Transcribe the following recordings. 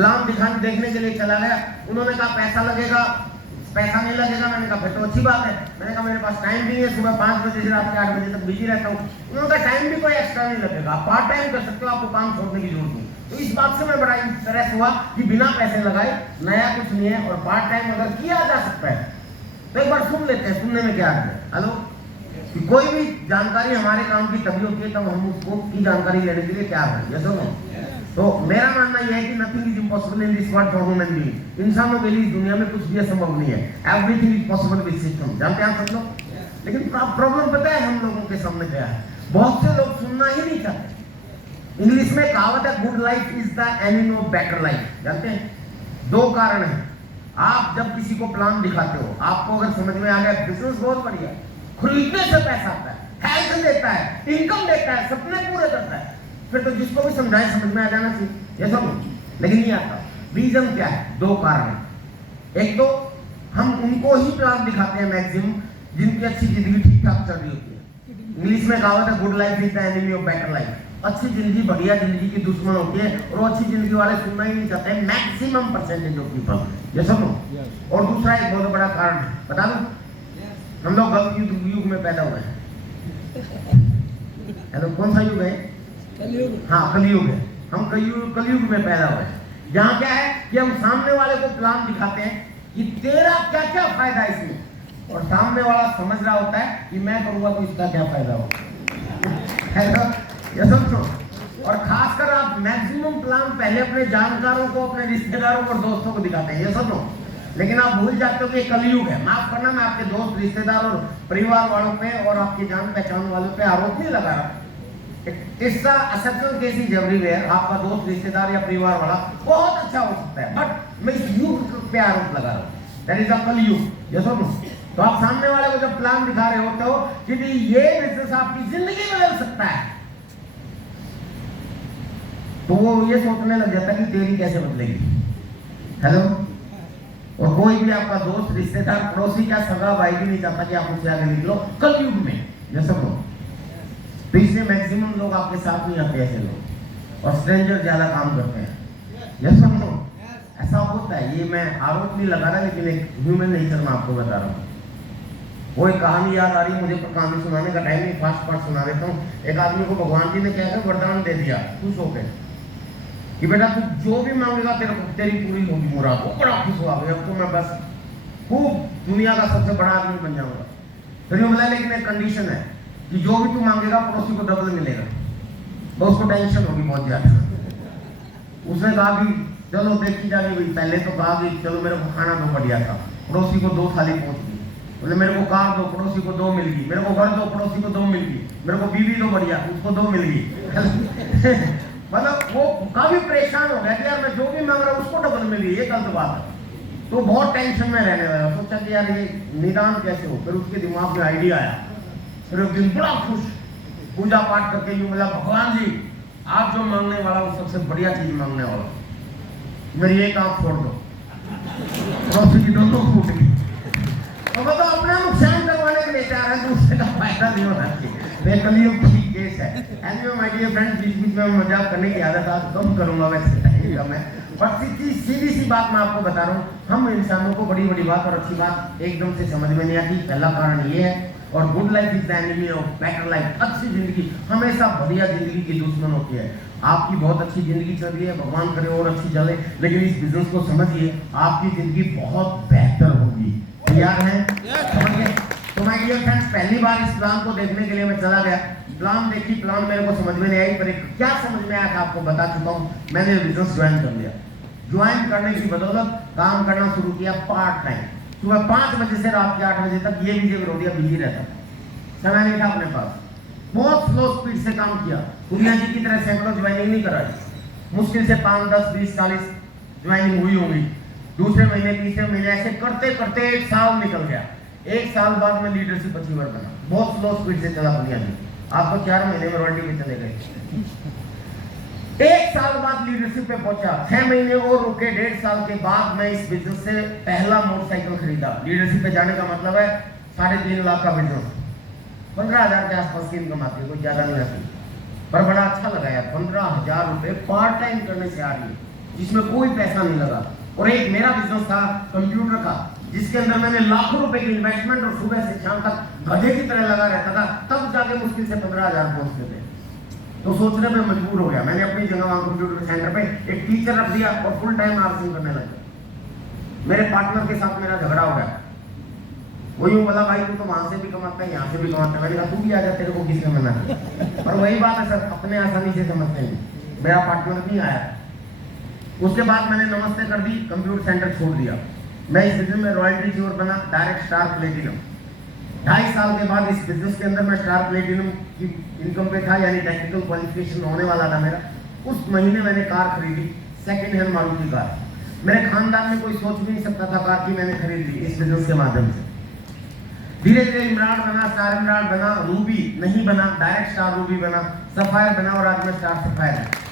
Plan दिखाने देखने के लिए चला गया, उन्होंने कहा पैसा लगेगा, पैसा नहीं लगेगा। मैंने कहा फिर तो अच्छी बात है। मैंने कहा मेरे पास टाइम भी है, सुबह 5 बजे से रात के 8 बजे तक बिजी रहता हूँ। उन्होंने कहा टाइम भी कोई एक्स्ट्रा नहीं लगेगा, आप पार्ट टाइम कर सकते हो, आपको काम छोड़ने की जरूरत नहीं। तो इस बात से मैं बड़ा इंटरेस्ट हुआ कि बिना पैसे लगाए नया कुछ नहीं है और पार्ट टाइम अगर किया जा सकता है तो एक बार सुन लेते हैं। सुनने में क्या है? हेलो, कि कोई भी जानकारी हमारे काम की तभी होती है तब हम उसको की जानकारी लेने के लिए तैयार हैं। यस और नो? तो मेरा मानना यह है कि nothing is impossible in this world for human being. इंसानों के लिए इस दुनिया में कुछ भी असंभव नहीं है। Everything is possible with system. जानते हैं आप सब लोग? लेकिन प्रॉब्लम पता है हम लोगों के सामने क्या है? बहुत से लोग सुनना ही नहीं चाहते। इंग्लिश में कहावत है, good life is the enemy of better life. जानते हैं? 2 कारण है। आप जब किसी को प्लान दिखाते हो, आपको अगर समझ में आ गया बिजनेस बहुत बढ़िया है, खरीदने से पैसा आता है, हेल्थ देता है, इनकम देता है, सपने पूरे करता है, फिर तो जिसको भी समझाए समझ में आ जाना चाहिए। ये सब लेकिन नहीं आता। रीजन क्या है? 2 कारण है। एक तो हम उनको ही प्लान दिखाते हैं मैक्सिमम जिनकी अच्छी जिंदगी ठीक ठाक चल रही होती है। इंग्लिश में कहावत है, good life is the enemy of better life. अच्छी जिंदगी बढ़िया जिंदगी की दुश्मन होती है और वो अच्छी जिंदगी वाले सुनना ही नहीं चाहते हैं, मैक्सिमम परसेंटेज ऑफ पीपल। ये सब नो। और दूसरा एक बहुत बड़ा कारण है, बता दूं, हम लोग गलत युग में पैदा हुए हैं। हेलो, कौन सा युग है? हाँ, कलयुग है। हम कलयुग में पैदा हुए हैं। यहाँ क्या है कि हम सामने वाले को प्लान दिखाते हैं कि तेरा क्या क्या फायदा है इसमें, और सामने वाला समझ रहा होता है कि मैं करूंगा तो इसका क्या फायदा होगा। हेलो, ये समझो। और खासकर आप मैक्सिमम प्लान पहले अपने जानकारों को, अपने रिश्तेदारों और दोस्तों को दिखाते हैं। ये समझो। लेकिन आप भूल जाते हो कि कलयुग है। माफ करना, मैं आपके दोस्त, रिश्तेदार और परिवार वालों पे और आपके जान पहचान वालों पे आरोप नहीं लगा रहा। किस्सा एक्सेप्शनल केस इज एवरीवेयर। आपका दोस्त, रिश्तेदार या परिवार वाला बहुत अच्छा हो सकता है, बट मैं इस युग पे आरोप लगा रहा हूँ। दैट इज अ कलयुग। ये समझो। तो आप सामने वाले को जब प्लान दिखा रहे होते हो कि ये बिजनेस आपकी जिंदगी बदल सकता है, तो वो ये सोचने लग जाता है कि तेरी कैसे बदलेगी। हेलो, और कोई भी आपका दोस्त, रिश्तेदार, पड़ोसी, क्या सगा भाई भी नहीं चाहता कि आप उससे आगे निकलो कलयुग में। ये सब लोग तो इसलिए मैक्सिमम लोग आपके साथ नहीं आते ऐसे लोग, और स्ट्रेंजर ज्यादा काम करते हैं। ये सब लोग ऐसा होता है। ये मैं आरोप नहीं लगा रहा, लेकिन एक ह्यूमन नेचर मैं आपको बता रहा हूँ। वो एक कहानी याद आ रही है मुझे, पर कहानी सुनाने का टाइम नहीं, फास्ट सुना देता हूँ। एक आदमी को भगवान जी ने क्या है वरदान दे दिया खुश होकर कि बेटा तू जो भी मांगेगा तेरी पूरी होगी मुराद। वो बड़ा खुश हुआ, अब तो मैं बस खूब दुनिया का सबसे बड़ा आदमी बन जाऊंगा। फिर बोला लेकिन एक कंडीशन है कि जो भी तू मांगेगा पड़ोसी को डबल मिलेगा। तो उसको टेंशन होगी बहुत ज्यादा। उसने कहा कि चलो देखी जाएगी भाई। पहले तो कहा कि चलो मेरे को खाना दो, बढ़िया था, पड़ोसी को 2 थाली पहुंच गई। बोले मेरे को कार दो, पड़ोसी को 2 मिल गई। मेरे को घर दो, पड़ोसी को 2 मिल गई। मेरे को बीवी दो, बढ़िया, उसको 2 मिल गई। मतलब वो काफी परेशान हो गया कि यार मैं जो भी मांग रहा हूँ उसको डबल मिल गई, ये गलत बात है। तो बहुत टेंशन में रहने लगा। सोचा कि यार ये निदान कैसे हो। फिर उसके दिमाग में आइडिया आया। फिर एक दिन बड़ा खुश पूजा पाठ करके यूं बोला, भगवान जी आप जो मांगने वाला वो सबसे बढ़िया चीज मांगने वाला, मेरी एक आंख फोड़ दो। पड़ोसी की दोनों फूट गई। तो मतलब अपना नुकसान करवाने के लिए चाह रहे हैं, दूसरे का फायदा नहीं होना चाहिए। कलयुग की केस है। एनीवे माय डियर फ्रेंड्स, बीच बीच में मजाक करने की आदत आज कम करूंगा, वैसे टाइम कम है। पर सीधी सी बात मैं आपको बता रहा हूँ, हम इंसानों को बड़ी बड़ी बात और अच्छी बात एकदम से समझ में नहीं आती। पहला कारण ये है। और good life is the enemy of better life. अच्छी जिंदगी हमेशा बढ़िया जिंदगी की दुश्मन होती है। आपकी बहुत अच्छी जिंदगी चल रही है, भगवान करे और अच्छी चले, लेकिन इस बिजनेस को समझिए, आपकी जिंदगी बहुत बेहतर होगी। तैयार हैं? समझ गए? तो माय डियर फ्रेंड्स, पहली बार इस प्लान को देखने के लिए मैं चला गया। प्लान देखी, प्लान मेरे को समझ में नहीं आई, पर एक क्या समझ में आया था आपको बता चुका हूँ। मैंने बिजनेस ज्वाइन कर लिया। ज्वाइन करने की बदौलत काम करना शुरू किया पार्ट टाइम। सुबह 5 बजे से रात के 8 बजे तक ये विजय विरोधिया बिजी रहता, समय नहीं था अपने पास। बहुत स्लो स्पीड से काम किया। दुनिया जी की तरह सैकड़ों ज्वाइनिंग नहीं कराई। मुश्किल से 5, 10, 20, 40 ज्वाइनिंग हुई होगी। दूसरे महीने, तीसरे महीने ऐसे करते करते 1 साल निकल गया। 1 साल बाद में लीडरशिप अचीवर बना। बहुत स्लो स्पीड से चला दुनिया जी। आप तो 4 महीने में रॉयल्टी में चले गए। 1 साल बाद लीडरशिप पे पहुंचा। 6 महीने और रुके। 1.5 साल के बाद मैं इस बिजनेस से पहला मोटरसाइकिल खरीदा। लीडरशिप पे जाने का मतलब है 3.5 लाख का बिजनेस, 15,000 के आसपास की इनकम आती है, कोई ज्यादा नहीं आती, पर बड़ा अच्छा लगा यार। 15,000 रुपए पार्ट टाइम करने से आ रही है। जिसमें कोई पैसा नहीं लगा। और एक मेरा बिजनेस था कंप्यूटर का, जिसके अंदर मैंने लाखों रुपए की इन्वेस्टमेंट और सुबह से शाम तक गधे की तरह लगा रहता था, तब जाके मुश्किल से 15,000 पहुंचते थे। तो सोचने में मजबूर हो गया, मैंने अपनी जगह वहां कंप्यूटर सेंटर पे एक टीचर रख दिया और फुल टाइम आर्सिंग करने लगा। मेरे पार्टनर के साथ मेरा झगड़ा हो गया। वो यूं बोला, भाई तू तो वहां से भी कमाता है, यहाँ से भी कमाता है। मैंने कहा तू भी आ जा, तेरे को किसने मना किया। और वही बात है सर, अपने आसानी से समझते हैं। मेरा पार्टनर नहीं आया। उसके बाद मैंने नमस्ते कर दी, कंप्यूटर सेंटर छोड़ दिया। मैं इस बिजनेस में रॉयल्टी चोर बना, डायरेक्ट स्टार प्लेटिनम। 2.5 साल के बाद इस बिजनेस के अंदर मैं स्टार प्लेटिनम की इनकम पे था, यानी टेक्निकल क्वालिफिकेशन होने वाला था मेरा। उस महीने मैंने कार खरीदी, सेकेंड हैंड मारुति कार। मेरे खानदान में कोई सोच भी नहीं सकता था कार की, मैंने खरीद ली इस बिजनेस के माध्यम से। धीरे धीरे इमरान बना, स्टार इमरान बना, रूबी नहीं बना, डायरेक्ट स्टार रूबी बना, सफायर बना और आज मैं स्टार सफायर है।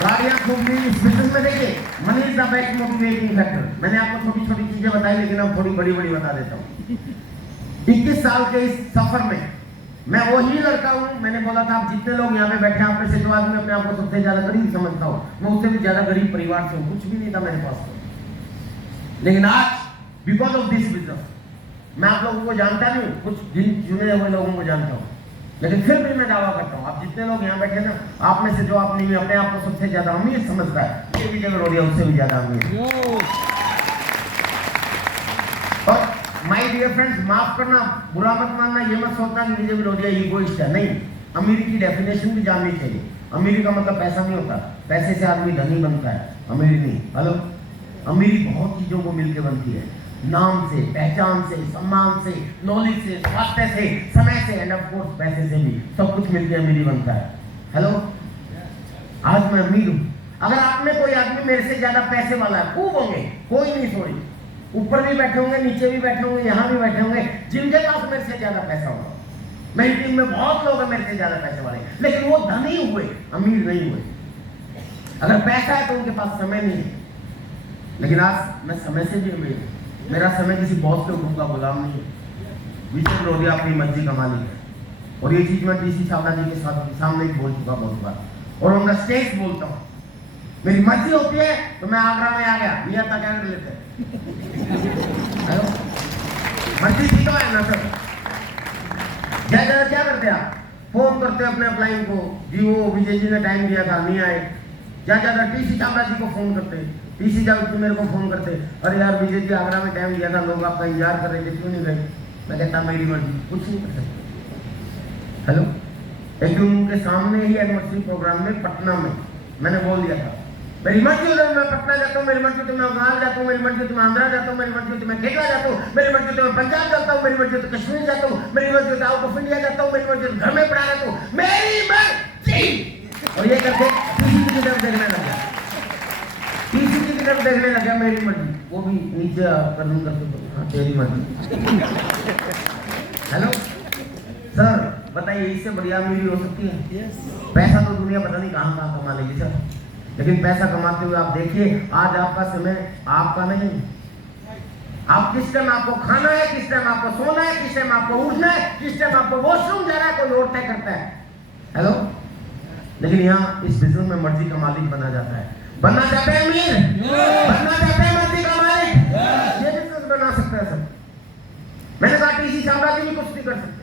गाड़ियां खूब ली इस बिजनेस में। देखिए, money is the best motivating factor. मैंने आपको छोटी छोटी चीजें बताई, लेकिन अब थोड़ी बड़ी बड़ी बता देता हूँ। 21 साल के इस सफर में मैं वही लड़का हूँ। मैंने बोला था, आप जितने लोग यहाँ पे बैठे हैं, आप में से जो आदमी अपने आप को सबसे ज्यादा गरीब समझता हूँ, मैं उससे भी ज्यादा गरीब परिवार से हूँ। कुछ भी नहीं था मेरे पास, लेकिन आज बिकॉज ऑफ दिस बिजनेस मैं आप लोगों को जानता नहीं हूँ, कुछ जिन चुने हुए लोगों को जानता हूँ, लेकिन फिर भी मैं दावा करता हूँ, आप जितने लोग यहाँ बैठे ना, आप में से जो आप नहीं अपने आप को सबसे ज्यादा अमीर समझता है, ये विजय विरोधिया उससे भी ज्यादा अमीर। और माय डियर फ्रेंड्स, माफ करना, बुरा मत मानना, ये मत सोचना कि विजय विरोधिया ईगोइस्ट है। नहीं, अमीर की डेफिनेशन भी जाननी चाहिए। अमीरी का मतलब पैसा नहीं होता, पैसे से आदमी धनी बनता है, अमीर नहीं। हेलो, अमीरी बहुत चीजों को मिलकर बनती है, नाम से, पहचान से, सम्मान से, नॉलेज से, स्वास्थ्य से, समय से, एंड ऑफ कोर्स पैसे से भी। सब कुछ मिलकर अमीरी बनता है। हेलो, आज मैं अमीर हूं। अगर आप में कोई आदमी मेरे से ज्यादा पैसे वाला है, खूब होंगे, कोई नहीं, सॉरी, ऊपर भी बैठे होंगे, नीचे भी बैठे होंगे, यहाँ भी बैठे होंगे, जिनके पास मेरे से ज्यादा पैसा होगा। मेरी टीम में बहुत लोग हैं मेरे से ज्यादा पैसे वाले, लेकिन वो धनी हुए, अमीर नहीं हुए। अगर पैसा है तो उनके पास समय नहीं है। लेकिन आज मैं समय से भी अमीर हूं। मेरा समय किसी बॉस के हुक्म का गुलाम नहीं है। विजय विरोधिया अपनी मर्जी का मालिक है। और ये चीज मैं डीसी छावड़ा जी के सामने ही बोल चुका बहुत बार, और ऑन द स्टेज बोलता हूँ। मेरी मर्जी होती है तो मैं आगरा में आ गया, मियां तक क्या कर लेते हैं। मर्जी थी तो है ना सर। क्या करते आप, फोन करते अपने अपलाइन को, जी वो विजय जी ने टाइम दिया था, नहीं आए। ज्यादा टीसी छावड़ा जी को फोन करते, टीसी जाओ मेरे को फोन करते, अरे यार विजय जी आगरा में टाइम दिया था, लोग आपका इंतजार कर रहे थे, क्यों नहीं गए। मैं कहता मेरी मर्जी, कुछ नहीं कर सकते। हेलो, एक दिन उनके सामने ही एनिवर्सरी प्रोग्राम में पटना में मैंने बोल दिया था, मेरी मर्जी हो तो मैं पटना जाता हूँ, मेरी मर्जी तो मैं बंगाल जाता हूँ, मेरी मर्जी तो मैं आंध्रा जाता हूँ, मेरी मर्जी तो मैं केरला जाता हूँ, मेरी मर्जी तो मैं पंजाब जाता हूँ, मेरी मर्जी तो कश्मीर जाता हूँ, मेरी मर्जी तो आउट ऑफ इंडिया जाता हूँ, मेरी मर्जी तो घर में पढ़ा रहता हूँ, मेरी मर्जी। और ये करके टीसी की तरफ देखने लगा, टीसी की तरफ देखने लगा, मेरी मर्जी। वो भी नीचे करने करके, हाँ तेरी मर्जी। हेलो सर, बताइए इससे बढ़िया अमीरी हो सकती है? पैसा तो दुनिया पता नहीं कहाँ कहाँ कमा लेगी सर, लेकिन पैसा कमाते हुए आप देखिए, आज आपका समय आपका नहीं। आप किस टाइम आपको खाना है, किस टाइम आपको सोना है, किस टाइम आपको उठना है, किस टाइम आपको वॉशरूम जाना है, कोई और तय करता है। हेलो, लेकिन यहाँ इस बिजनेस में मर्जी का मालिक बना जाता है। बनना चाहते हैं अमीर, बनना चाहते हैं मर्जी का मालिक, ये बिजनेस बना सकता है सब। मैंने कहा टीसी छावड़ा जी भी कुछ नहीं कर सकते।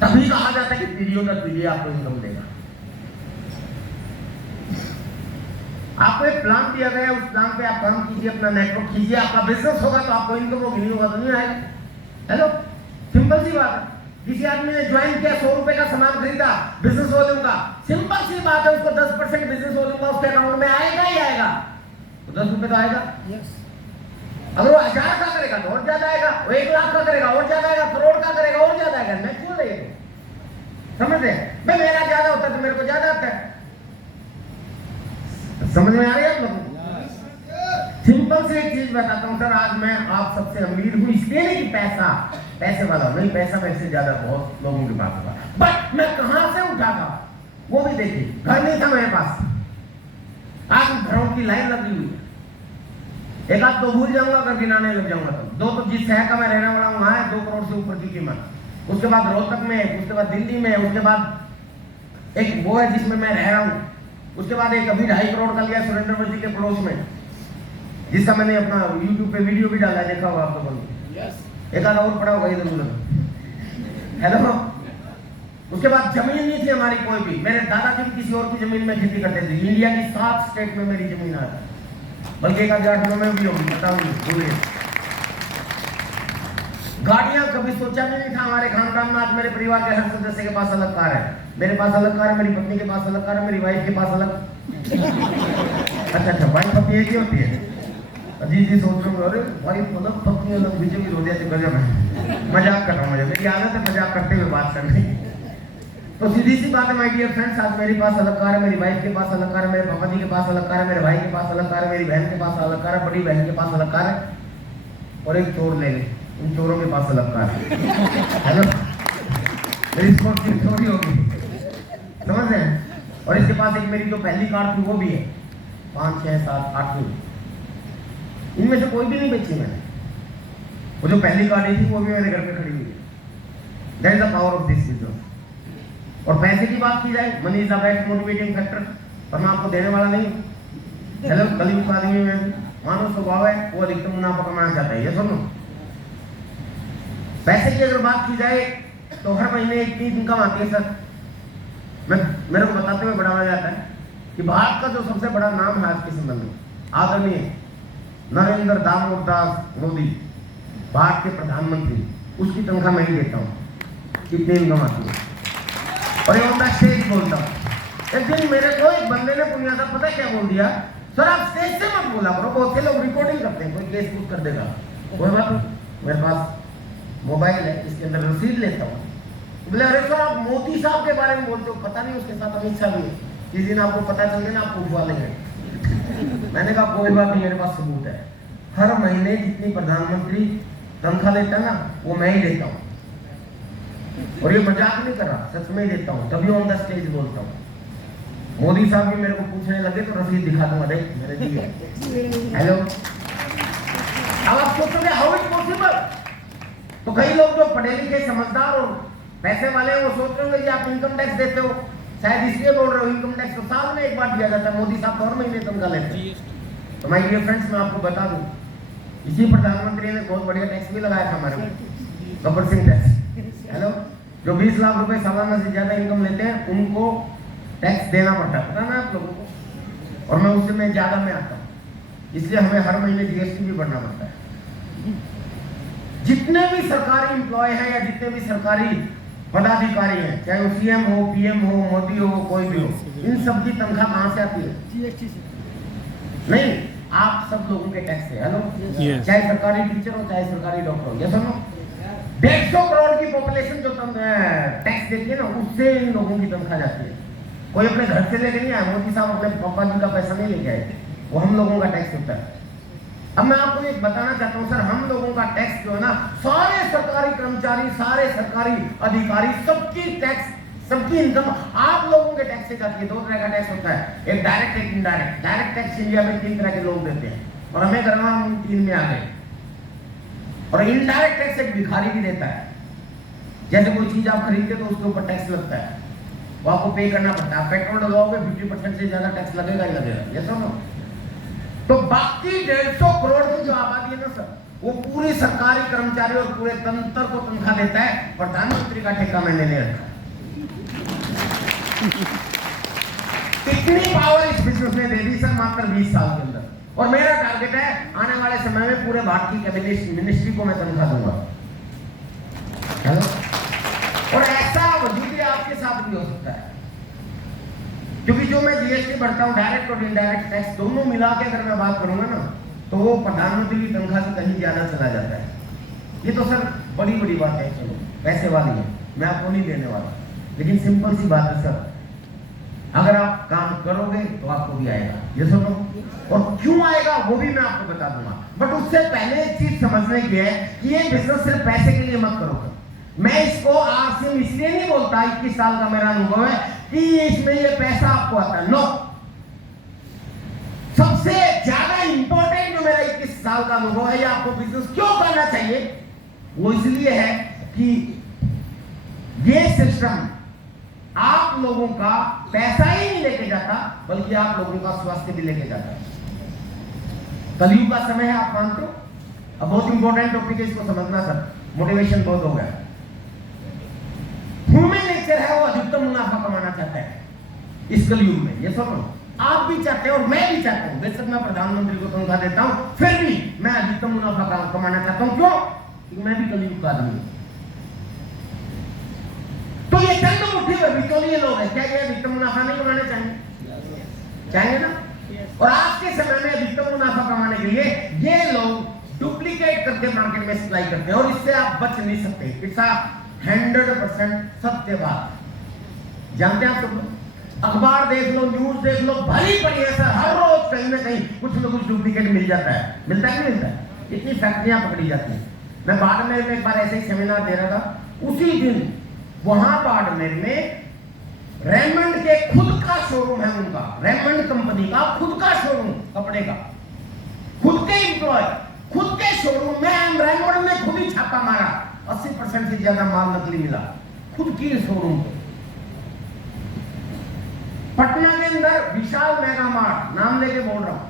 तभी कहा जाता है कि पीढ़ियों तक पीढ़ी आपको इनकम देगा। आपको एक प्लान दिया गया है, उस प्लान पे आप काम कीजिए, अपना नेटवर्क कीजिए, आपका बिजनेस होगा तो आपको इनकम होगी, नहीं होगा तो नहीं आएगा। हेलो, सिंपल सी बात है। किसी आदमी ने ज्वाइन किया, 100 रुपए का सामान खरीदा, बिजनेस वॉल्यूम का, सिंपल सी बात है, उसको 10% बिजनेस वॉल्यूम का उसके अकाउंट में आएगा ही आएगा। तो 10 रुपए तो आएगा। अगर वो 1000 का करेगा तो और ज्यादा आएगा, वो 1 लाख का करेगा और ज्यादा आएगा, करोड़ का करेगा और ज्यादा आएगा। नेचुरल है, समझ रहे हैं? मैं मेरा ज्यादा होता है तो मेरे को ज्यादा आता है। समझ में आ रही है आप लोगों को? सिंपल से एक चीज बताता हूँ सर, आज मैं आप सबसे अमीर हूँ इसलिए नहीं कि पैसे वाला नहीं, पैसा मेरे से ज्यादा बहुत लोगों के पास होगा, बट मैं कहां से उठा था वो भी देखिए। घर नहीं था मेरे पास, आज घरों की लाइन लगी हुई है। एक आध तो भूल जाऊंगा अगर गिनाने लग जाऊंगा तो। दो तो जिस शहर का मैं रहने वाला हूँ वहां है 2 करोड़ से ऊपर की कीमत, उसके बाद रोहतक में, उसके बाद दिल्ली में, उसके बाद एक वो है जिसमें मैं रह रहा हूँ, उसके बाद एक अभी 2.5 करोड़ का लिया सुरेंद्र वर्जी के पड़ोस में, जिसका मैंने अपना YouTube पे वीडियो भी डाला है, देखा होगा आप लोगों ने। एक आधा और पड़ा होगा इधर उधर। हेलो, उसके बाद जमीन नहीं थी हमारी कोई भी, मेरे दादाजी भी किसी और की जमीन में खेती करते थे। इंडिया की 7 स्टेट में मेरी जमीन आ रहा, बल्कि एक आध में भी होगी, बताऊंगी। गाड़ियां कभी सोचा भी नहीं था हमारे खानदान में। आज मेरे परिवार के हर सदस्य के पास अलग कार है, मेरे पास अलग कार है, मेरी पत्नी के पास अलग कार है, मेरी वाइफ के पास अलग। अच्छा, वाइफ पत्नी एक ही होती है? जी सोच रहा हूँ, अरे वाइफ अलग पत्नी अलग, बीच में रो दिया तो गजब है। मजाक कर रहा हूँ, मेरी आदत है मजाक करते हुए बात करने। तो सीधी सी बात है माय डियर फ्रेंड्स, आज मेरे पास अलग कार है, मेरी वाइफ के पास अलग कार है, मेरे पापा जी के पास अलग कार है, मेरे भाई के पास अलग कार है, मेरी बहन के पास अलग कार है, बड़ी बहन के पास अलग कार है, और एक चोर ले गए, इन चोरों के पास अलग कार है। हेलो, मेरी स्पोर्ट की चोरी होगी, समझ रहे हैं? और इसके पास एक मेरी जो पहली कार थी वो भी है, 5, 6, 7, 8, इनमें से कोई भी नहीं बेची मैंने। वो जो पहली गाड़ी थी वो भी मेरे घर पे खड़ी हुई है। That is the power of this business. और पैसे की बात की जाए, money is the best motivating factor, पर मैं आपको देने वाला नहीं हूं। हेलो, कलयुग आदमी में मानव स्वभाव है, वो अधिकतम मुनाफा कमाना चाहता है, ये सुनो। पैसे की अगर बात की जाए तो हर महीने इतनी इनकम आती है सर, मेरे को बताते हुए बड़ा मजा आता है कि भारत का जो सबसे बड़ा नाम है आज के संबंध में, आदरणीय नरेंद्र दामोदर दास मोदी, भारत के प्रधानमंत्री, उसकी तनख्वाह मैं ही देता हूँ। कितनी इनकम आती है, और ये ऑन द स्टेज बोलता हूँ। एक दिन मेरे को एक बंदे ने पुनिया था, पता क्या बोल दिया, सर आप स्टेज से मत बोला करो, बहुत से लोग रिकॉर्डिंग करते हैं, कोई केस पूछ कर देगा। कोई बात नहीं, मेरे पास मोबाइल है, इसके अंदर रसीद लेता हूँ। बोले अरे सर आप मोदी साहब के बारे में बोलते हो, पता नहीं उसके साथ अमित शाह भी है, किस दिन आपको पता चल गया ना आपको उठवा लेंगे। मैंने कहा कोई बात नहीं, मेरे पास सबूत है। हर महीने जितनी प्रधानमंत्री तनख्वाह लेता है ना, वो मैं ही देता हूँ, और ये मजाक नहीं कर रहा, सच में ही देता हूँ, तभी ऑन द स्टेज बोलता हूँ। मोदी साहब भी मेरे को पूछने लगे तो रसीद दिखा दूंगा, देख मेरे जी। हेलो, अब आप सोचोगे हाउ इट पॉसिबल? तो कई लोग जो पढ़े लिखे समझदार और पैसे वाले हैं वो सोच रहे होंगे कि आप इनकम टैक्स देते हो, शायद इसलिए बोल रहे हो। इनकम टैक्स तो साल में एक बार दिया जाता है, मोदी साहब हर महीने तनख्वाह लेते हैं। तो माय डियर फ्रेंड्स, मैं आपको बता दूं, इसी प्रधानमंत्री ने बहुत बढ़िया टैक्स भी लगाया था हमारे ऊपर, गब्बर सिंह टैक्स। हेलो, जो 20 लाख रुपए सालाना से ज्यादा इनकम लेते हैं उनको टैक्स देना पड़ता है, पता ना आप लोगों को, और मैं उससे मैं ज्यादा में आता हूँ, इसलिए हमें हर महीने जीएसटी भी भरना पड़ता है। जितने भी सरकारी एम्प्लॉय हैं या जितने भी सरकारी पदाधिकारी हैं, चाहे वो सीएम हो, पीएम हो, मोदी हो, कोई भी हो, इन सब की तनख्वाह कहां से आती है? जीएसटी से। नहीं, आप सब लोगों के टैक्स से। हेलो, चाहे सरकारी टीचर हो, चाहे सरकारी डॉक्टर हो, ये सुनो, 150 करोड़ की पॉपुलेशन जो टैक्स देती है ना, उससे इन लोगों की तनख्वाह जाती है। कोई अपने घर से लेके नहीं आया, मोदी साहब अपने पापा जी का पैसा नहीं लेके आए, वो हम लोगों का टैक्स होता है। अब मैं आपको एक बताना चाहता हूं सर, हम लोगों का टैक्स जो है ना, सारे सरकारी कर्मचारी, सारे सरकारी अधिकारी, सबकी टैक्स, सबकी इनकम आप लोगों के टैक्स से जाती है। 2 तरह का टैक्स होता है, एक डायरेक्ट, एक इनडायरेक्ट। डायरेक्ट टैक्स इंडिया में 3 तरह के लोग देते हैं, और हमें करना हम 3 में आ गए। और इनडायरेक्ट टैक्स एक भिखारी भी देता है, जैसे कोई चीज आप खरीदते तो उसके ऊपर टैक्स लगता है, वो आपको पे करना पड़ता है। आप पेट्रोल डलवाओगे 50% से ज्यादा टैक्स लगेगा ही लगेगा, ये सुनो। तो बाकी 150 करोड़ की जो आबादी है ना सर, वो पूरी सरकारी कर्मचारी और पूरे तंत्र को तनख्वाह देता है। प्रधानमंत्री का ठेका मैंने ले रखा है। कितनी पावर इस बिजनेस ने दे दी सर मात्र 20 साल के अंदर। और मेरा टारगेट है आने वाले समय में पूरे भारत की कैबिनेट मिनिस्ट्री को मैं तनख्वाह दूंगा। और ऐसा वजूद आपके साथ भी हो सकता है, क्योंकि जो मैं जीएसटी भरता हूं, डायरेक्ट और इनडायरेक्ट टैक्स दोनों मिला के अगर मैं बात करूंगा ना, तो वो प्रधानमंत्री की तनख्वाह से कहीं ज्यादा चला जाता है। ये तो सर बड़ी बड़ी बात है, चलो पैसे वाली है, मैं आपको नहीं देने वाला, लेकिन सिंपल सी बात है सर, अगर आप काम करोगे तो आपको भी आएगा, ये सुनो। और क्यों आएगा वो भी मैं आपको बता दूंगा, बट उससे पहले एक चीज समझने की है कि ये बिजनेस सिर्फ पैसे के लिए मत करो। मैं इसको आज से इसलिए नहीं बोलता, 21 साल का मेरा अनुभव है, कि इसमें ये पैसा आपको आता है, नो। सबसे ज्यादा इंपॉर्टेंट जो मेरा 21 साल का अनुभव है, ये आपको बिजनेस क्यों करना चाहिए, वो इसलिए है कि ये सिस्टम आप लोगों का पैसा ही नहीं लेके जाता, बल्कि आप लोगों का स्वास्थ्य भी लेके जाता है। कलयुग का समय है, आप मानते हो? अब बहुत इंपॉर्टेंट टॉपिक है, इसको समझना सर, मोटिवेशन बहुत हो गया। ह्यूमन नेचर है वो अधिकतम मुनाफा कमाना चाहता है इस कलयुग में, ये सुनो, आप भी चाहते हो और मैं भी चाहता हूं। बेशक मैं प्रधानमंत्री को तनख्वाह देता हूं, फिर भी मैं अधिकतम मुनाफा कमाना चाहता हूं। क्यों? क्योंकि मैं भी कलयुग का आदमी हूं। तो ये चंद मुट्ठी भर बिचौलिए लोग हैं, क्या ये अधिकतम मुनाफा नहीं कमाना चाहेंगे? चाहेंगे ना? और आज के समय में अधिकतम मुनाफा कमाने के लिए ये लोग डुप्लीकेट करके मार्केट में सप्लाई करते हैं, और इससे आप बच नहीं सकते। इट्स 100% सत्य बात। जानते हैं आप सब? अखबार देख लो, न्यूज देख लो, भरी पड़ी है सर, हर रोज कहीं ना कहीं कुछ ना कुछ डुप्लीकेट मिल जाता है। मिलता है कि नहीं मिलता है? इतनी फैक्ट्रियां पकड़ी जाती हैं। मैं बाड़मेर में एक बार ऐसे ही सेमिनार दे रहा था, उसी दिन वहां बाड़मेर में रेमंड के खुद का शोरूम है, उनका रेमंड कंपनी का खुद का शोरूम कपड़े का, खुद के एम्प्लॉय, खुद के शोरूम में रेमंड ने खुद ही छापा मारा, 80% से ज्यादा माल नकली मिला, खुद की शोरूम पे। पटना के अंदर विशाल मेगा मार्ट, नाम लेके बोल रहा हूं,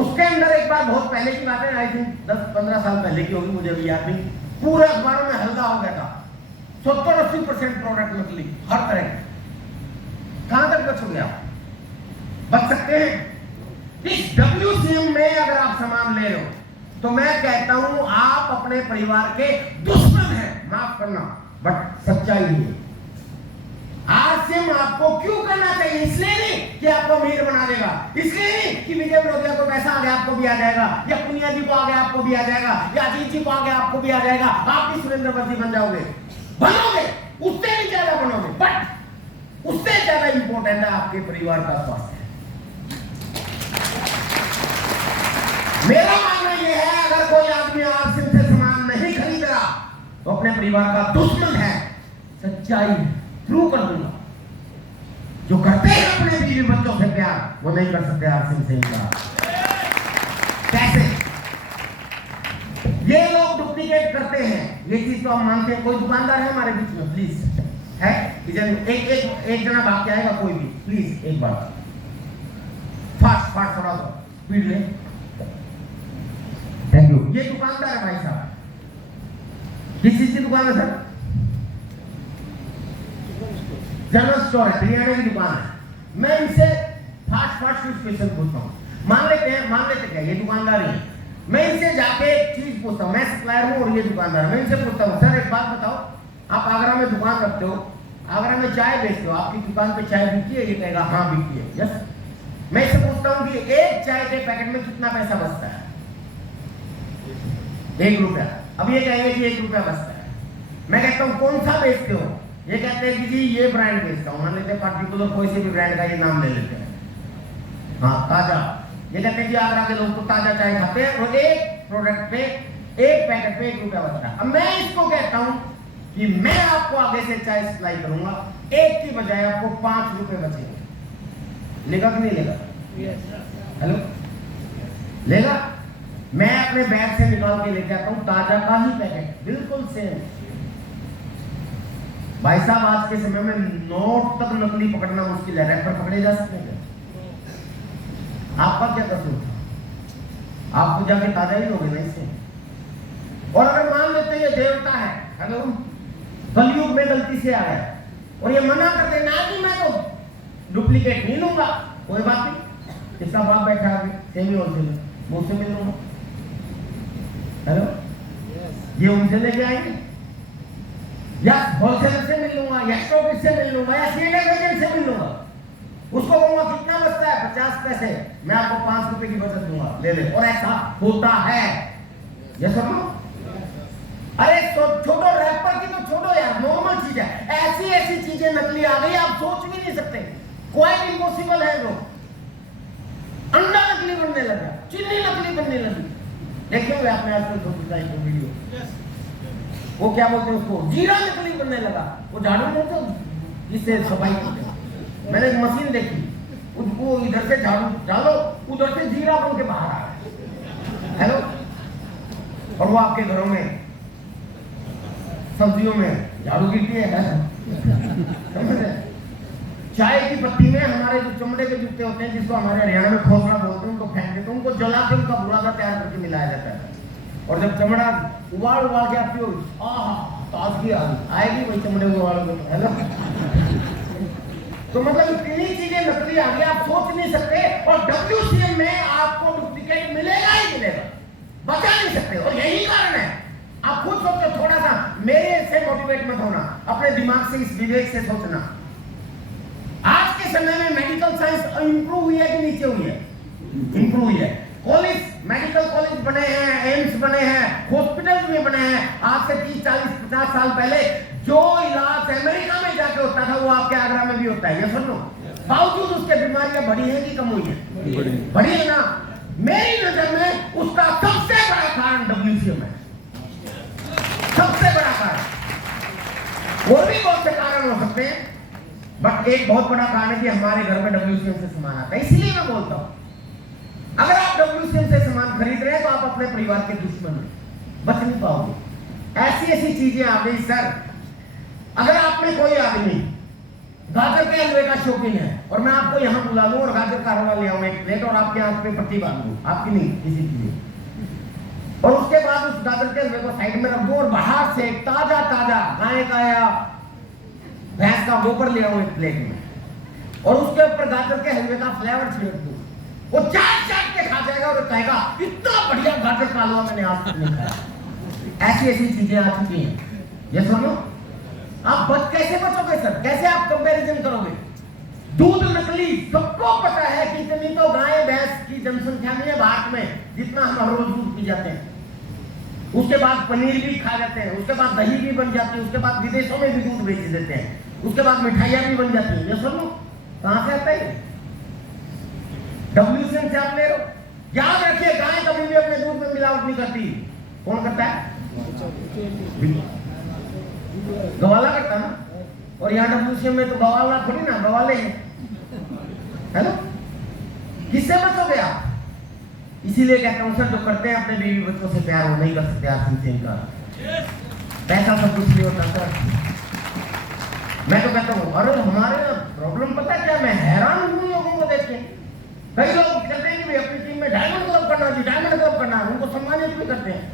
उसके अंदर एक बार बहुत पहले की बात है, आई थिंक 10-15 साल पहले की होगी, मुझे भी याद नहीं, पूरे अखबारों में हल्ला हो गया था, 70-80% प्रोडक्ट नकली, हर तरह के। कहां तक बचोगे आप? बच सकते हैं? इस WCM में अगर आप सामान ले रहे हो तो मैं कहता हूं आप अपने परिवार के दुश्मन हैं, माफ करना, बट सच्चाई है। RCM आपको क्यों करना चाहिए? इसलिए नहीं कि आपको अमीर बना देगा, इसलिए नहीं कि विजय विरोधिया को पैसा आ गया आपको भी आ जाएगा, या पुनिया जी को आ गया आपको भी आ जाएगा, या अजीत जी को आ गया आपको भी आ जाएगा, आप भी सुरेंद्र बंसी बन जाओगे, बनोगे, उससे भी ज्यादा बनोगे, बट उससे ज्यादा इंपॉर्टेंट है आपके परिवार का स्वास्थ्य। मेरा मानना यह है, अगर कोई आदमी RCM से सामान नहीं खरीद रहा तो अपने परिवार का दुश्मन है। सच्चाई प्रूव कर दूंगा। जो करते हैं अपने बीवी बच्चों से प्यार, वो नहीं कर सकते RCM से इनकार। कैसे? ये लोग डुप्लीकेट करते हैं, ये चीज तो हम मानते हैं। कोई दुकानदार है हमारे बीच में? प्लीज है? एक जना भाग के आएगा, कोई भी प्लीज एक बार फास्ट थोड़ा सा स्पीड ले। Thank you. ये दुकानदार है भाई साहब, किस चीज की दुकान है सर? जनरल स्टोर है, बिरयानी की दुकान है। मैं इनसे फास्ट क्वेश्चन पूछता हूँ। मान लेते क्या ये दुकानदार ही है, मैं इनसे जाके एक चीज पूछता हूँ, मैं सप्लायर हूँ और ये दुकानदार, मैं इनसे पूछता हूँ, सर एक बात बताओ, आप आगरा में दुकान रखते हो, आगरा में चाय बेचते हो, आपकी दुकान पे चाय बिकती है? ये कहेगा हाँ बिकती है। यस। मैं इससे पूछता हूँ कि एक चाय के पैकेट में कितना पैसा बचता है? 1 रुपया। अब ये कहेंगे कि 1 रुपया बचता है। मैं कहता हूँ कौन सा बेचते हो? ये कहते हैं कि जी ये ब्रांड बेचता हूँ, मान लेते हैं पर्टिकुलर कोई से भी ब्रांड का ये नाम ले लेते हैं, हाँ ताजा। ये कहते हैं कि आगरा के लोग तो ताजा चाय खाते हैं, और एक प्रोडक्ट पे, एक पैकेट पे 1 रुपया बचता है। अब मैं इसको कहता हूँ कि मैं आपको आगे से चाय सप्लाई करूंगा, 1 की बजाय आपको 5 रुपए बचेंगे। लेगा कि नहीं लेगा? हेलो, लेगा? मैं अपने बैग से निकाल के लेके आता हूँ ताजा का ही पैकेट, बिल्कुल सेम। भाई साहब आज के समय में नोट तक नकली पकड़ना मुश्किल है, रैपर पकड़े जा सकते हैं? आपका क्या कसूर था? आप तो जाके ताजा ही लोगे ना इससे। और अगर मान लेते ये देवता है, हेलो, कलयुग में गलती से आ गया और ये मना कर दे ना कि मैं तो डुप्लीकेट नहीं लूंगा, कोई बात नहीं, इसका बाप बैठा है सेमी होलसेल, वो उससे मिल लूंगा। हेलो, ये उनसे लेके आएंगे, या होलसेलर से मिल लूंगा, या स्टॉक से मिल लूंगा, या सीनियर एजेंट से मिल लूंगा। उसको कहूंगा कितना बचता है? 50 पैसे, मैं आपको 5 रुपए की बचत दूंगा, ले ले। और ऐसा होता है, ये समझो। अरे छोड़ो, रैपर की तो छोड़ो यार, नॉर्मल चीज है। ऐसी चीजें नकली आ गई, आप सोच भी नहीं सकते, क्वाइट इम्पॉसिबल है। जो अंडा नकली बनने लगा, चीनी नकली बनने लगी, देखे हुए आपने आजकल को वीडियो, वो क्या बोलते हैं उसको, जीरा नकली बनने लगा। वो झाड़ू नहीं तो जिससे सफाई करते हैं, मैंने एक मशीन देखी, उसको इधर से झाड़ू डालो, उधर से जीरा बन के बाहर आ रहा है। हेलो, और वो आपके घरों में सब्जियों में झाड़ू गिरती है, समझ रहे? चाय की पत्ती में हमारे जो चमड़े के जूते होते हैं, जिसको हमारे हरियाणा में खोसला बोलते हैं, उनको फेंक देते हैं, उनको जला के उनका बुरादा तैयार करके मिलाया जाता है। और जब चमड़ा उबाल के आपकी ताजगी आएगी वही चमड़े उबाल के, है ना। तो मतलब इतनी चीजें नकली आ गई, आप सोच नहीं सकते। और WCM में आपको डुप्लीकेट मिलेगा ही मिलेगा, बचा नहीं सकते। और यही कारण है, आप खुद सोचो, थोड़ा सा मेरे से मोटिवेट मत होना, अपने दिमाग से, इस विवेक से सोचना। आज के समय में मेडिकल साइंस इंप्रूव हुई है कि नीचे हुई है? इंप्रूव हुई है। कॉलेज, मेडिकल कॉलेज बने हैं, एम्स बने हैं, हॉस्पिटल भी बने हैं। आज से 30, 40, 50 साल पहले जो इलाज अमेरिका में जाके होता था, वो आपके आगरा में भी होता है, ये सुन लो। बावजूद उसके बीमारियां बढ़ी है कि कम हुई है? बढ़ी है ना। मेरी नजर में उसका सबसे बड़ा कारण WCM है, सबसे बड़ा कारण। और भी बहुत से कारण हो सकते हैं, बट एक बहुत बड़ा कारण है कि हमारे घर में WCM से सामान आता है। इसलिए मैं बोलता हूं, अगर आप WCM से सामान खरीद रहे हैं तो आप अपने परिवार के दुश्मन हैं, बच नहीं पाओगे। ऐसी ऐसी चीजें आ गई सर। अगर आप में कोई आदमी गाजर के हलवे का शौकीन है और मैं आपको यहां बुला लूं और गाजर का हलवा ले आऊं एक प्लेट और आपके आंख पे पट्टी बांध दूं, आपकी नहीं, किसी की नहीं, और उसके बाद उस गाजर के हलवे को साइड में रख दूं और बाहर से ताजा ताजा गाय का या भैंस का गोबर ले आऊं एक प्लेट में, और उसके ऊपर गाजर के हलवे का फ्लेवर छिड़क दूं, वो चाट चाट के खा जाएगा और कहेगा इतना बढ़िया गाजर का हलवा मैंने आज तक नहीं खाया। ऐसी ऐसी चीजें आ चुकी हैं, ये सुनो। आप कैसे बचोगे सर? कैसे आप कंपैरिजन करोगे? दूध नकली, सबको पता है कि इतनी तो गाय भैंस की जनसंख्या नहीं है भारत में जितना हम हर रोज दूध पी जाते हैं। उसके बाद पनीर भी खा जाते हैं, उसके बाद दही भी बन जाती है, उसके बाद विदेशों में भी दूध बेच देते हैं, उसके बाद मिठाइयां भी बन जाती है। ये सुनो, कहां से आता है? WCM से आप ले रहे हो। याद रखिए, गाय कभी भी अपने दूध में मिलावट नहीं करती। कौन करता है? गवाला करता ना। और यहाँ WCM में तो गवाला थोड़ी ना, गवाले ही है ना। किससे बचोगे आप? इसीलिए कहता हूं सर, जो करते हैं अपने बीवी बच्चों से प्यार, वो नहीं कर सकते आरसीएम से इनकार। पैसा सब कुछ नहीं होता सर। मैं तो कहता हूँ, अरे हमारे प्रॉब्लम पता है क्या, मैं हैरान हूँ लोगों को देख के। कई लोग कहते हैं कि भाई अपनी टीम में डायमंड क्लब करना चाहिए, डायमंड क्लब करना है, उनको सम्मानित भी करते हैं।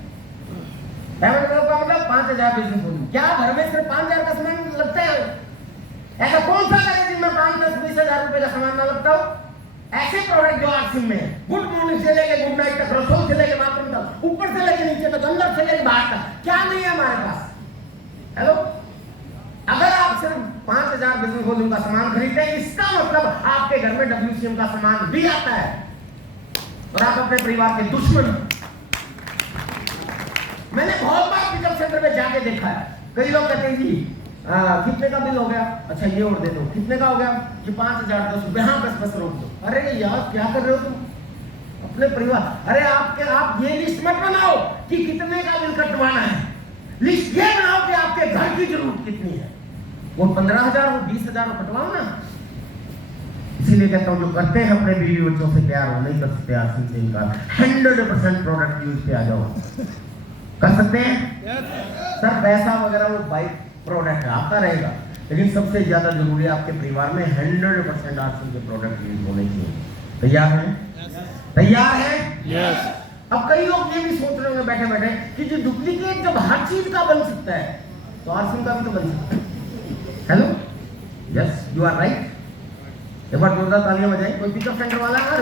डायमंड क्लब का मतलब 5000 बिजनेस होगी। क्या घर में सिर्फ 5000 का सामान लगता है? ऐसा कौन सा है जिनमें 5, 10, 20 हजार रुपए का सामान ना लगता हो? ऐसे प्रोडक्ट जो आरसीएम में, गुड मॉर्निंग से लेके गुड नाइट तक, रसोई से लेके बाथरूम तक, ऊपर से लेके नीचे तक, अंदर से लेके बाहर तक, क्या नहीं है हमारे पास? हेलो, अगर आप सिर्फ 5000 बिजनेस वॉल्यूम का सामान खरीदते हैं, इसका मतलब आपके घर में WCM का सामान भी आता है और आप अपने परिवार के दुश्मन। मैंने बहुत बार पिकअप सेंटर में जाके देखा है, कई लोग कहते हैं जी कितने का बिल हो गया? अच्छा ये और दे दो। कितने का हो गया? ये 5000, 10 रुपए। हाँ बस रोक दो। अरे यार क्या कर रहे हो तुम अपने परिवार? अरे आप ये लिस्ट मत बनाओ कि कितने का बिल कटवाना है, लिस्ट ये बनाओ कि आपके घर की जरूरत कितनी है। वो 15,000 हो, 20,000 हो, कटवाओ ना। इसीलिए कहता हूँ, जो करते हैं अपने बीवी बच्चों से प्यार, वो नहीं कर सकते आरसीएम से इनकार। 100% प्रोडक्ट यूज पे आ जाओ, कर सकते हैं सर। पैसा वगैरह वो बाई प्रोडक्ट आपका रहेगा, लेकिन सबसे ज्यादा जरूरी है आपके परिवार में 100% आरसीएम के प्रोडक्ट यूज होने चाहिए। तैयार हैं? तैयार हैं? यस। अब कई लोग ये भी सोच रहे होंगे बैठे बैठे कि जो डुप्लीकेट जब हर चीज का बन सकता है तो आरसीएम का भी तो बन सकता है। Hello, yes you are right. एक बार जोरदार तालियां बजाएं। कोई पिकअप सेंटर वाला है?